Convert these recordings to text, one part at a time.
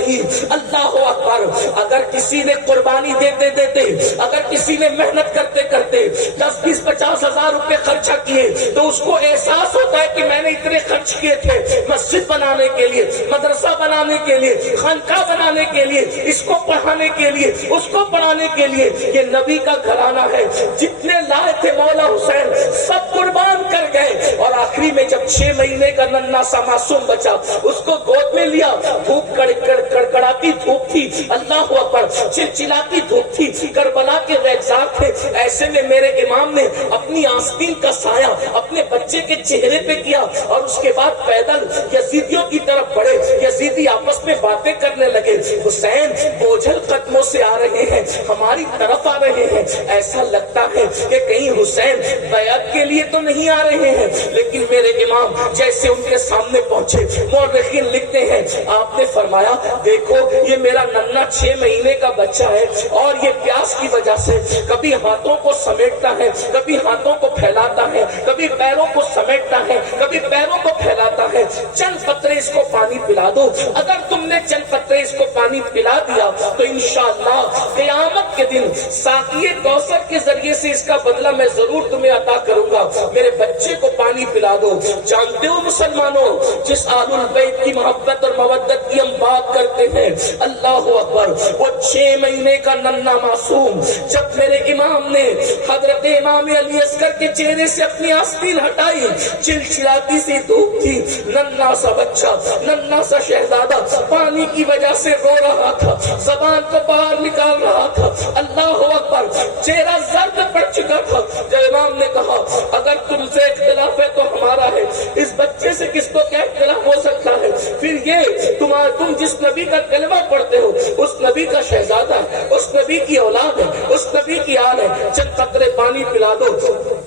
صحیح. اللہ اکبر. اگر کسی نے قربانی دیتے دیتے, اگر کسی نے محنت کرتے کرتے 10-20-50 ہزار روپے خرچہ کیے تو اس کو احساس ہوتا ہے کہ میں نے اتنے خرچ کیے تھے مسجد بنانے کے لیے, مدرسہ بنانے کے لیے, خانقاہ بنانے کے لیے, اس کو پڑھانے کے لیے, اس کو پڑھانے کے لیے. یہ نبی کا گھرانہ ہے. جتنے لائے تھے مولا حسین سب قربان کر گئے, اور آخری میں جب 6 مہینے کا ننھا سا معصوم بچا اس کو گود میں لیا. دھوپ کڑکڑاتی دھوپ تھی, اللہ اکبر, چلچلاتی دھوپ تھی, کربلا کے ریگزار تھے. ایسے میں میرے امام نے اپنی آستین کا سایہ اپنے بچے کے چہرے پہ کیا, اور اس کے بعد پیدل یزیدیوں کی طرف بڑھے. یزیدی آپس میں باتیں کرنے لگے. حسین بوجھل قدموں سے آ رہے ہیں, ہماری طرف آ رہے ہیں. ایسا لگتا ہے کہ کہیں حسین بیعت کے لیے تو نہیں آ رہے ہیں. لیکن میرے امام جیسے ان کے سامنے پہنچے, مورخین لکھتے ہیں آپ نے فرمایا دیکھو یہ میرا ننھا 6 مہینے کا بچہ ہے, اور یہ پیاس کی وجہ سے کبھی ہاتھوں کو سمیٹتا ہے, کبھی ہاتھوں کو پھیلاتا ہے, کبھی پیروں کو سمیٹتا ہے, کبھی پیروں کو پھیلاتا ہے. چند قطرے اس کو پانی پلا دو. اگر تم نے چند قطرے اس کو پانی پلا دیا تو انشاءاللہ قیامت کے دن ساقی کوثر کے ذریعے سے اس کا بدلہ میں ضرور تمہیں عطا کروں گا. میرے بچے کو پانی پلا دو. جانتے ہو مسلمانوں, جس آل البیت کی محبت اور مودت کی ہم بات کرتے ہیں, اللہ اکبر, وہ 6 مہینے کا ننھا معصوم جب میرے امام نے حضرت امام علی اصغر کے چہرے سے اپنی آستین ہٹائی, چلچلاتی سی دھوپ تھی, ننھا سا بچہ, ننھا سا شہزادہ پانی کی وجہ سے رو رہا تھا, زبان کو باہر نکال رہا تھا. اللہ اکبر, چہرہ زرد پڑ چکا تھا. جب امام نے کہا اگر تم سے اختلاف ہے تو ہمارا ہے, اس بچے سے کس کو کیا اختلاف ہو سکتا ہے؟ پھر یہ تم جس نبی کا کلمہ پڑھتے ہو اس نبی کا شہزادہ ہے, اس نبی کی اولاد ہے, اس نبی کی آل ہے. چند قطرے پانی پلا دو,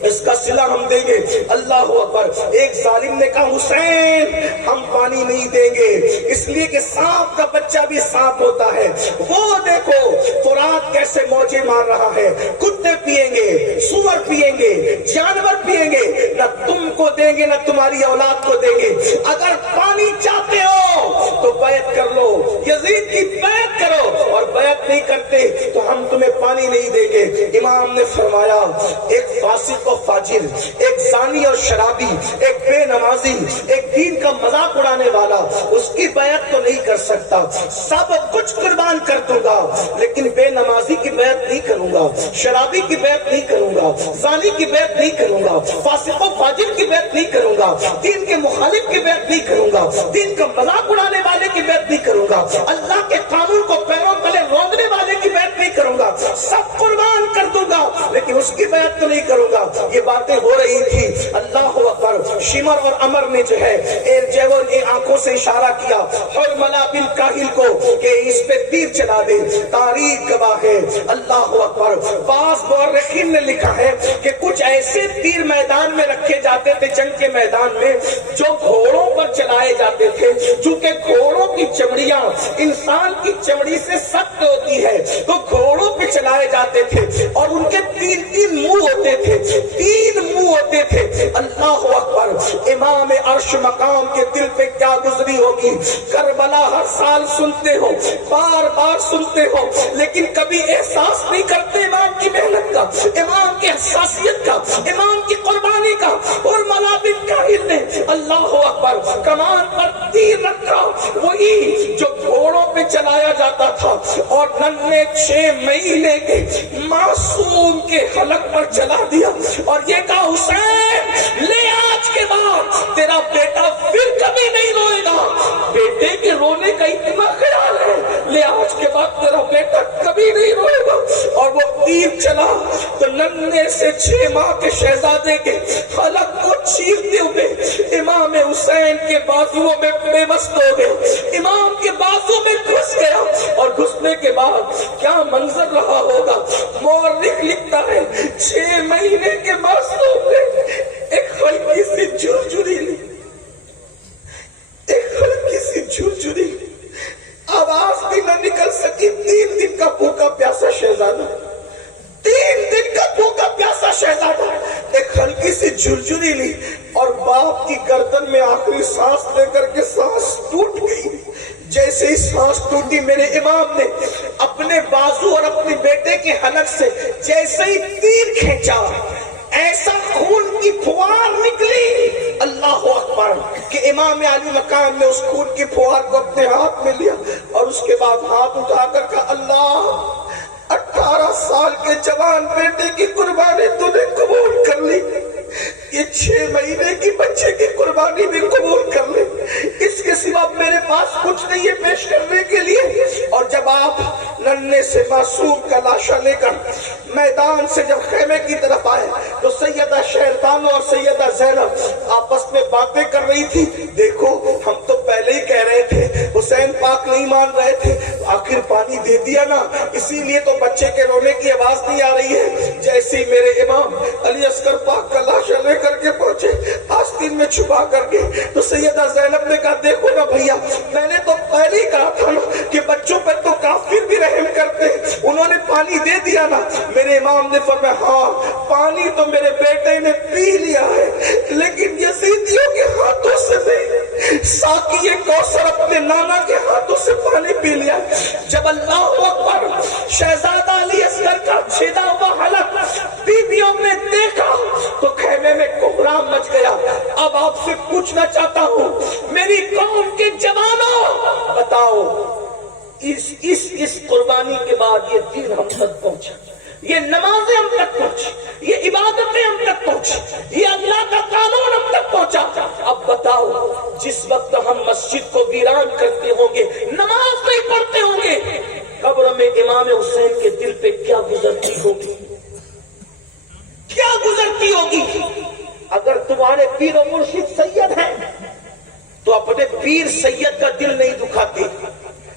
اس کا صلہ ہم دیں گے. اللہ اکبر. ایک ظالم نے کہا حسین ہم پانی نہیں دیں گے, اس لیے کہ سانپ کا بچہ بھی سانپ ہوتا ہے. وہ دیکھو فرات کیسے موجے مار رہا ہے, کتے پیئیں گے, سور پیئیں گے, جانور پیئیں گے, نہ تم کو دیں گے نہ تمہاری اولاد کو دیں گے. اگر پانی چاہتے ہو تو بیعت کر لو, یزید کی بیعت کرو, اور بیعت نہیں کرتے تو ہم تمہیں پانی نہیں دیں گے. امام نے فرمایا ایک فاسق و فاجر, ایک زانی اور شرابی, ایک بے نمازی, ایک دین کا مذاق اڑانے والا, اس کی بیعت تو نہیں کر سکتا. سب کچھ قربان کر دوں گا لیکن بے نمازی کی بیعت نہیں کروں گا, شرابی کی بیعت نہیں کروں گا, زانی کی بیعت نہیں کروں گا, فاسق و فاجر کی بیعت نہیں کروں گا, دین کے مخالف کی بیعت نہیں کروں گا, دین کا مذاق اڑانے والے کی بیعت نہیں کروں گا, اللہ کے قانون کو پیروں تلے روندنے والے کی بیعت نہیں کروں گا. سب قربان کر دوں گا لیکن اس کی بیعت تو نہیں کروں گا. یہ باتیں ہو رہی تھی. اللہ اکبر. شمر اور امر نے جو ہے آنکھوں سے اشارہ کیا حرملہ بن کاہل کو کہ اس پہ تیر چلا دے. تاریخ گواہ ہے. اللہ اکبر. بعض مورخین نے لکھا ہے کہ کچھ ایسے تیر میدان میں رکھے جاتے تھے جنگ کے میدان میں جو گھوڑوں پر چلائے جاتے تھے, چونکہ گھوڑوں کی چمڑیاں انسان کی چمڑی سے سخت ہوتی ہے تو گھوڑوں پہ چلائے جاتے تھے, اور ان کے 3 منہ ہوتے تھے, 3 منہ ہوتے تھے. اللہ اکبر. امام عرش مقام کے دل پہ کیا گزری ہوگی. کربلا ہر سال سنتے ہو, بار بار سنتے ہو, لیکن کبھی احساس نہیں کرتے امام کی محنت کا, امام کی حساسیت کا, امام کی قربانی کا. اور ملا بن کاہل نے اللہ اکبر کمان پر تیر رکھا, وہی جو گھوڑوں پہ چلایا جاتا تھا, اور ننھے 6 مہینے کے معصوم کے حلق پر چلا دیا, اور یہ کہا حسین لے آج کے بعد تیرا بیٹا پھر کبھی نہیں روئے گا. بیٹے کے رونے کا اتنا خیال ہے, لے آج کے بعد تیرا بیٹا کبھی نہیں روئے گا. اور وہ تیر چلا تو ننھے سے 6 ماہ کے شہزادے کے حلق کو چیرتے ہوئے امام حسین کے بازوؤں میں بے مست ہو گیا, امام کے بازو میں گھس گیا. اور گھسنے کے بعد کیا منظر رہا ہوگا. مورخ لکھتا ہے 6 مہینے کے معصوم نے ایک ہلکی سی جھرجھری لی, ایک ہلکی سی جھرجھری لی, آواز بھی نہ نکل سکی. 3 دن کا بھوکا پیاسا شہزادہ, 3 دن کا بھوکا پیاسا شہزادہ ایک ہلکی سی جھرجھری لی, اور باپ کی گردن میں آخری سانس لے کر کے سانس ٹوٹ گئی. جیسے ہی سانس ٹوٹی میرے امام نے اپنے بازو اور اپنے بیٹے کے حلق سے جیسے ہی تیر کھینچا، ایسا خون کی پھوار نکلی، اللہ اکبر، کہ امام علی مقام نے اس خون کی پھوار کو اپنے ہاتھ میں لیا اور اس کے بعد ہاتھ اٹھا کر کہا اللہ 18 سال کے جوان بیٹے کی قربانی تو نے قبول کر لی، یہ 6 مہینے کی بچے کی قربانی بھی قبول کر لے، اس کے سوا میرے پاس کچھ نہیں ہے پیش کرنے کے لیے۔ اور جب آپ ننھے سے معصوم کا لاشا لے کر میدان سے جب خیمے کی طرف آئے تو سیدہ شہربانو اور سیدہ زینب آپس میں باتیں کر رہی تھی، دیکھو ہم تو پہلے ہی کہہ رہے تھے، حسین پاک نہیں مان رہے تھے، آخر پانی دے دیا نا، اسی لیے تو بچے کے رونے کی آواز نہیں آ رہی ہے۔ جیسے ہی میرے امام علی اصغر پاک کا لاشا لے کر کے پہنچے آستین میں چھپا کر کے، تو سیدہ زینب نے کہا دیکھو نا بھیا، میں نے تو پہلے ہی کہا تھا نا کہ بچوں پر تو کافر بھی رحم کرتے ہیں، انہوں نے پانی دے دیا نا۔ میرے امام نے فرمایا ہاں پانی تو میرے بیٹے نے پی لیا ہے، لیکن یزیدیوں کے ہاتھوں سے نہیں، ساقی کوثر اپنے نانا کے ہاتھوں سے پانی پی لیا۔ جب اللہ اکبر شہزادہ علی اصغر کا چھیدا ہوا حلق بیویوں نے دیکھا تو خیمے میں کوہرام مچ گیا۔ اب آپ سے پوچھنا چاہتا ہوں میری قوم کے جوانوں، بتاؤ اس قربانی کے بعد یہ دین ہم تک پہنچا، یہ نمازیں ہم تک پہنچی، یہ عبادتیں ہم تک پہنچی، یہ اللہ کا قانون ہم تک پہنچا۔ اب بتاؤ جس وقت ہم مسجد کو ویران کرتے ہوں گے، نماز نہیں پڑھتے ہوں گے، قبر میں امام حسین کے دل پہ کیا گزرتی ہوگی، کیا گزرتی ہوگی؟ اگر تمہارے پیر و مرشد سید ہیں تو اپنے پیر سید کا دل نہیں دکھاتے،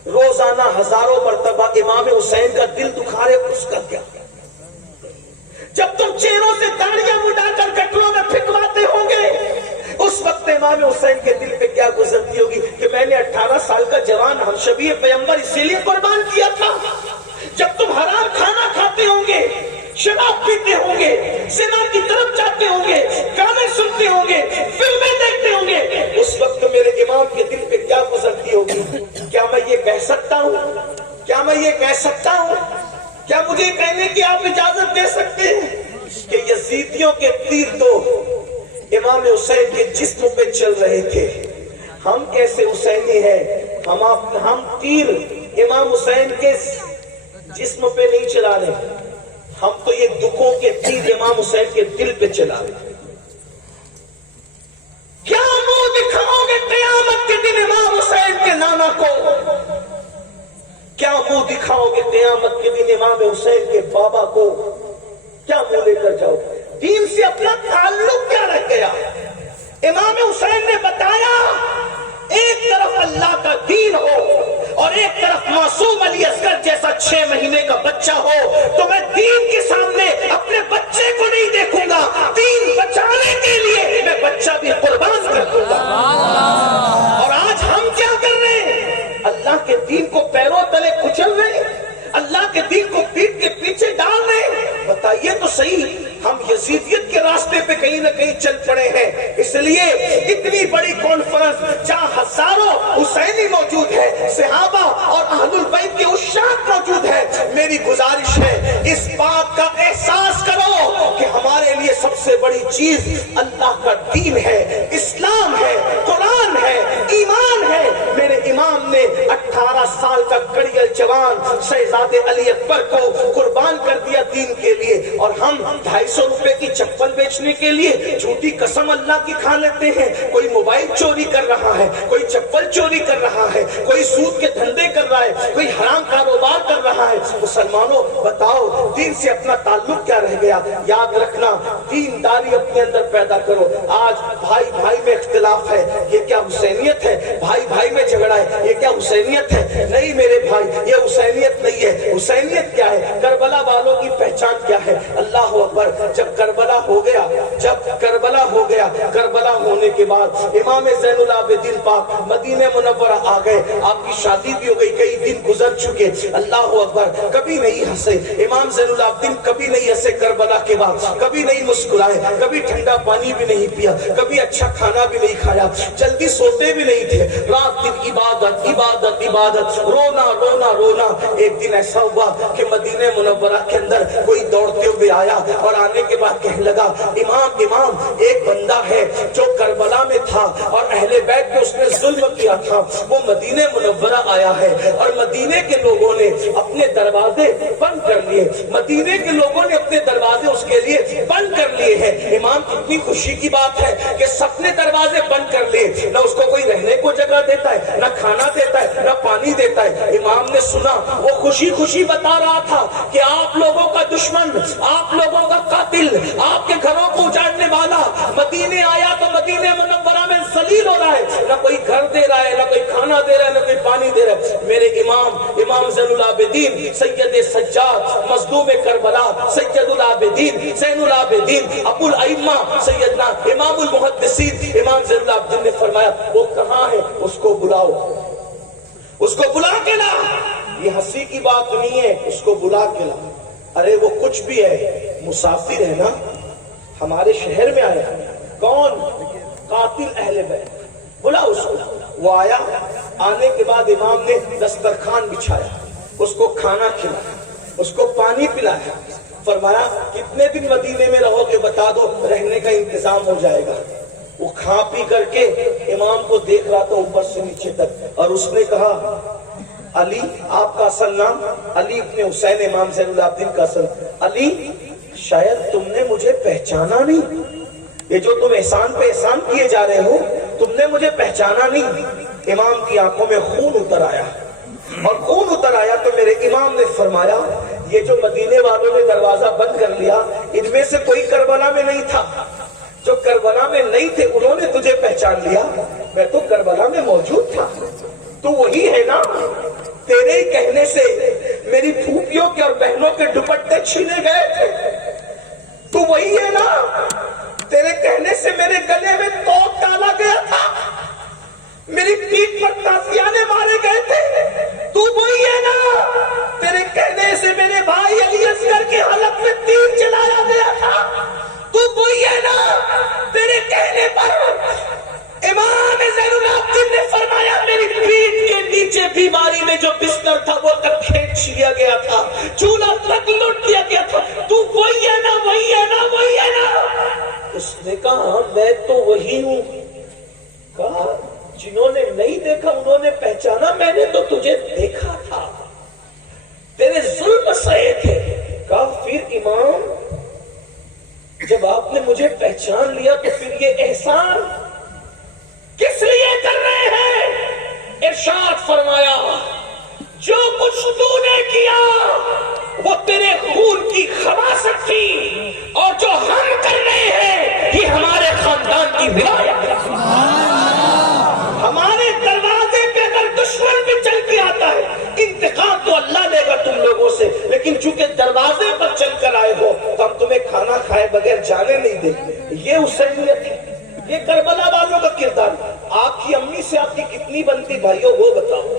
روزانہ ہزاروں مرتبہ امام حسین کا دل دکھا رہے، اس کا کیا؟ جب تم چہروں سے داڑیاں مڈا کر کٹروں میں پھینکواتے ہوں گے، اس وقت امام حسین کے دل پہ کیا گزرتی ہوگی کہ میں نے 18 سال کا جوان ہم شبیہ پیغمبر اسی لیے قربان کیا تھا۔ جب تم حرام کھانا کھاتے ہوں گے، شراب پیتے ہوں گے، زنا کی طرف جاتے ہوں گے، گانے سنتے ہوں گے، فلمیں دیکھتے ہوں گے، اس وقت میرے امام کے دل پہ کیا گزرتی ہوگی؟ کیا میں یہ کہہ سکتا ہوں؟ کیا میں یہ کہہ سکتا ہوں؟ کیا مجھے کہنے کی آپ اجازت دے سکتے ہیں کہ یزیدیوں کے تیر تو امام حسین کے جسم پہ چل رہے تھے؟ ہم کیسے حسینی ہیں؟ ہم تیر امام حسین کے جسم پہ نہیں چلا رہے، ہم تو یہ دکھوں کے تیر امام حسین کے دل پہ چلا رہے۔ کیا منہ دکھاؤ گے قیامت کے دن امام حسین کے نانا کو؟ کیا منہ دکھاؤ گے قیامت کے دن امام حسین کے بابا کو؟ کیا منہ لے کر جاؤ گے؟ دین سے اپنا تعلق کیا رہ گیا؟ امام حسین نے بتایا ایک طرف اللہ کا دین ہو اور ایک طرف معصوم علی اصغر جیسا 6 مہینے کا بچہ ہو، تو میں دین کے سامنے اپنے بچے کو نہیں دیکھوں گا، دین بچانے کے لیے میں بچہ بھی قربان کر دوں گا۔ اور آج ہم کیا کر رہے ہیں؟ اللہ کے دین کو پیروں تلے کچل رہے ہیں، اللہ کے دین کو پیٹ کے پیچھے ڈال رہے ہیں۔ بتائیے تو صحیح، ہم یزیدیت کے راستے پہ کہیں نہ کہیں چل پڑے ہیں۔ اس لیے اتنی بڑی کانفرنس جہاں ہزاروں حسینی موجود ہے، صحابہ اور اہل البیت کے عشاق موجود ہے، میری گزارش ہے اس بات کا احساس کرو کہ ہمارے لیے سب سے بڑی چیز اللہ کا دین ہے، اسلام ہے، قرآن ہے، ایمان ہے۔ میرے امام نے 18 سال کا کڑیل جوان شہزادے علی اکبر کو قربان کر دیا دین کے لیے، اور ہم 250 روپے کی چپل بیچنے کے لیے جھوٹی قسم اللہ کی کھا لیتے ہیں۔ کوئی موبائل چوری کر رہا ہے، کوئی چپل چوری کر رہا ہے، کوئی سود کے دھندے کر رہا ہے، کوئی حرام کاروبار کر رہا ہے۔ مسلمانوں بتاؤ دین سے اپنا تعلق کیا رہ گیا؟ یاد رکھنا، دینداری اپنے اندر پیدا کرو۔ آج بھائی بھائی میں اختلاف ہے، یہ کیا حسینیت ہے؟ بھائی بھائی میں جھگڑا ہے، یہ کیا حسینیت ہے؟ نہیں میرے بھائی، یہ حسینیت نہیں ہے۔ حسینیت کیا ہے؟ کربلا والوں کی پہچان پہچان کیا ہے؟ اللہ اکبر. جب کربلا ہو گیا، کربلا ہونے کے بعد امام زین العابدین پاک مدینہ منورہ آ گئے. آپ کی شادی بھی ہو گئی، کئی دن گزر چکے. اللہ اکبر. کبھی نہیں ہنسے امام زین العابدین، کبھی نہیں ہنسے کربلا کے بعد، کبھی نہیں مسکرائے، کبھی ٹھنڈا پانی بھی نہیں پیا، کبھی اچھا کھانا بھی نہیں کھایا، جلدی سوتے بھی نہیں تھے. رات دن عبادت عبادت عبادت، رونا رونا رونا. ایک دن ایسا ہوا کہ مدینہ منورہ کے اندر کوئی دوڑتے ہوئے آیا اور آنے کے بعد کہنے لگا امام امام، ایک بندہ ہے جو کربلا میں تھا اور اہل بیت پہ اس نے ظلم کیا تھا، وہ مدینہ منورہ آیا ہے اور مدینے کے لوگوں نے اپنے دروازے بند کر لیے، مدینے کے لوگوں نے اپنے دروازے اس کے لیے بند کر لیے ہیں. امام کتنی خوشی کی بات ہے کہ سب نے دروازے بند کر لیے، نہ اس کو کوئی رہنے کو جگہ دیتا ہے، نہ کھانا دیتا ہے، نہ پانی دیتا ہے. امام نے سنا، وہ خوشی خوشی بتا رہا تھا کہ آپ لوگوں کا دشمن، آپ لوگوں کا قاتل، آپ کے گھروں کو اجاڑنے والا مدینے آیا تو مدینہ منورہ میں ذلیل ہو رہا ہے، نہ کوئی گھر دے رہا ہے، نہ کوئی کھانا دے رہا ہے، نہ کوئی پانی دے رہا ہے. میرے امام زین العابدین سید سجاد مظلوم کربلا، سید العابدین زین العابدین ابو الائمہ سیدنا امام المحدثین امام زین العابدین نے فرمایا وہ کہاں ہے؟ اس کو بلاؤ، اس کو بلا کے لا. یہ ہنسی کی بات نہیں ہے، اس کو بلا کے لا. ارے وہ کچھ بھی ہے، مسافر ہے نا، ہمارے شہر میں آیا. کون؟ قاتل اہل بیت. بلا اس کو. وہ آیا، آنے کے بعد امام نے دسترخوان بچھایا، اس کو کھانا کھلایا، اس کو پانی پلایا. فرمایا کتنے دن مدینے میں رہو گے بتا دو، رہنے کا انتظام ہو جائے گا. وہ کھا پی کر کے امام کو دیکھ رہا تھا اوپر سے نیچے تک، اور اس نے کہا علی، آپ کا اصل نام علی ابن حسین، امام زین العابدین کا اصل علی، شاید تم نے مجھے پہچانا نہیں. یہ جو تم احسان پہ احسان کیے جا رہے ہو، تم نے مجھے پہچانا نہیں. امام کی آنکھوں میں خون اتر آیا، اور خون اتر آیا تو میرے امام نے فرمایا یہ جو مدینے والوں نے دروازہ بند کر لیا، ان میں سے کوئی کربلا میں نہیں تھا. جو کربلا میں نہیں تھے انہوں نے تجھے پہچان لیا، میں تو کربلا میں موجود تھا. تو وہی ہے نا، تیرے ہی کہنے سے میری پھوپھیوں کے اور بہنوں کے دوپٹے چھینے گئے تھے. تو وہی ہے نا، تیرے کہنے سے میرے گلے میں توپ ڈالا گیا تھا، میری پیٹھ پر تازیانے مارے گئے تھے. تو وہی ہے نا، تیرے کہنے سے میرے بھائی علی اصغر کے حلق میں تیر چلایا گیا تھا. تو وہی ہے نا، تیرے کہنے پر امام زین العابدین نے فرمایا میری پیٹھ کے نیچے بیماری میں جو بستر تھا وہ تک کھینچ لیا گیا تھا، چولہا تک لوٹ لیا گیا تھا. تو وہی ہے نا، وہی ہے نا، وہی ہے نا. اس نے کہا میں تو وہی ہوں. کہا جنہوں نے نہیں دیکھا انہوں نے پہچانا، میں نے تو تجھے دیکھا تھا، تیرے ظلم سہے تھے. کہا پھر امام جب آپ نے مجھے پہچان لیا تو پھر یہ احسان کس لیے کر رہے ہیں؟ ارشاد فرمایا جو کچھ تو نے کیا وہ تیرے خون کی خباثت تھی، اور جو ہم کر رہے ہیں یہ ہمارے خاندان کی ولایت ہے. ہمارے دروازے پہ اگر دشمن بھی چل کے آتا ہے انتقام تو اللہ لے گا تم لوگوں سے، لیکن چونکہ دروازے پر چل کر آئے ہو تو ہم تمہیں کھانا کھائے بغیر جانے نہیں دیں گے. یہ حسینیت ہے، یہ کربلا والوں کا کردار. آپ کی امی سے آپ کی کتنی بنتی بھائیوں وہ بتاؤ.